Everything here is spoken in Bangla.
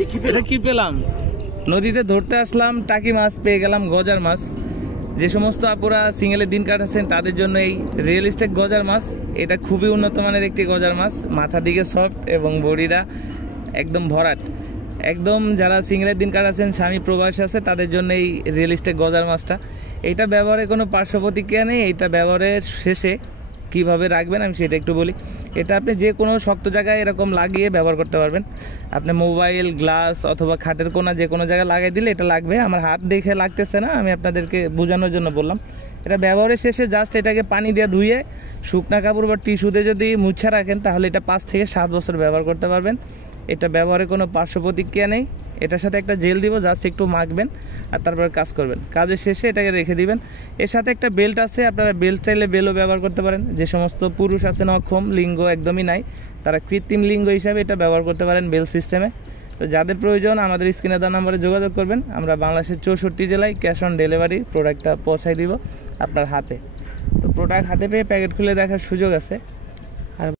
এটা কি পেলাম? নদীতে ধরতে আসলাম, টাকি মাছ পেয়ে গেলাম, গজার মাছ। যে সমস্ত আপুরা সিঙ্গেলে দিন কাটাচ্ছেন তাদের জন্য এই রিয়েল এস্টেট গজার মাছ। এটা খুবই উন্নত মানের একটি গজার মাছ, মাথা দিকে সফট এবং বডিটা একদম ভরাট। একদম যারা সিঙ্গেলের দিন কাটাচ্ছেন, স্বামী প্রবাসী আছে, তাদের জন্য এই রিয়েল এস্টেট গজার মাছটা। এইটা ব্যবহারে কোনো পার্শ্ব প্রতিক্রিয়া নেই। এইটা ব্যবহারের শেষে কীভাবে রাখবেন আমি সেটা একটু বলি। এটা আপনি যে কোনো শক্ত জায়গায় এরকম লাগিয়ে ব্যবহার করতে পারবেন। আপনি মোবাইল, গ্লাস অথবা খাটের কোনা যে কোনো জায়গায় লাগিয়ে দিলে এটা লাগবে। আমার হাত দেখে লাগতেছে না, আমি আপনাদেরকে বোঝানোর জন্য বললাম। এটা ব্যবহারের শেষে জাস্ট এটাকে পানি দিয়ে ধুয়ে শুকনা কাপড় বা টিস্যুতে যদি মুছে রাখেন তাহলে এটা 5 থেকে 7 বছর ব্যবহার করতে পারবেন। এটা ব্যবহারে কোনো পার্শ্ব প্রতিক্রিয়া নেই। এটার সাথে একটা জেল দিব, জাস্ট একটু মাখবেন আর তারপর কাজ করবেন। কাজের শেষে এটাকে রেখে দিবেন। এর সাথে একটা বেল্ট আছে, আপনারা বেল্ট চাইলে বেলও ব্যবহার করতে পারেন। যে সমস্ত পুরুষ আছেন অক্ষম, লিঙ্গ একদমই নাই, তারা কৃত্রিম লিঙ্গ হিসাবে এটা ব্যবহার করতে পারেন বেল্ট সিস্টেমে। তো যাদের প্রয়োজন আমাদের স্ক্রিনে দেওয়া নাম্বারে যোগাযোগ করবেন। আমরা বাংলাদেশের 64 জেলায় ক্যাশ অন ডেলিভারি প্রোডাক্টটা পৌঁছাই দিব আপনার হাতে। তো প্রোডাক্ট হাতে পেয়ে প্যাকেট খুলে দেখার সুযোগ আছে।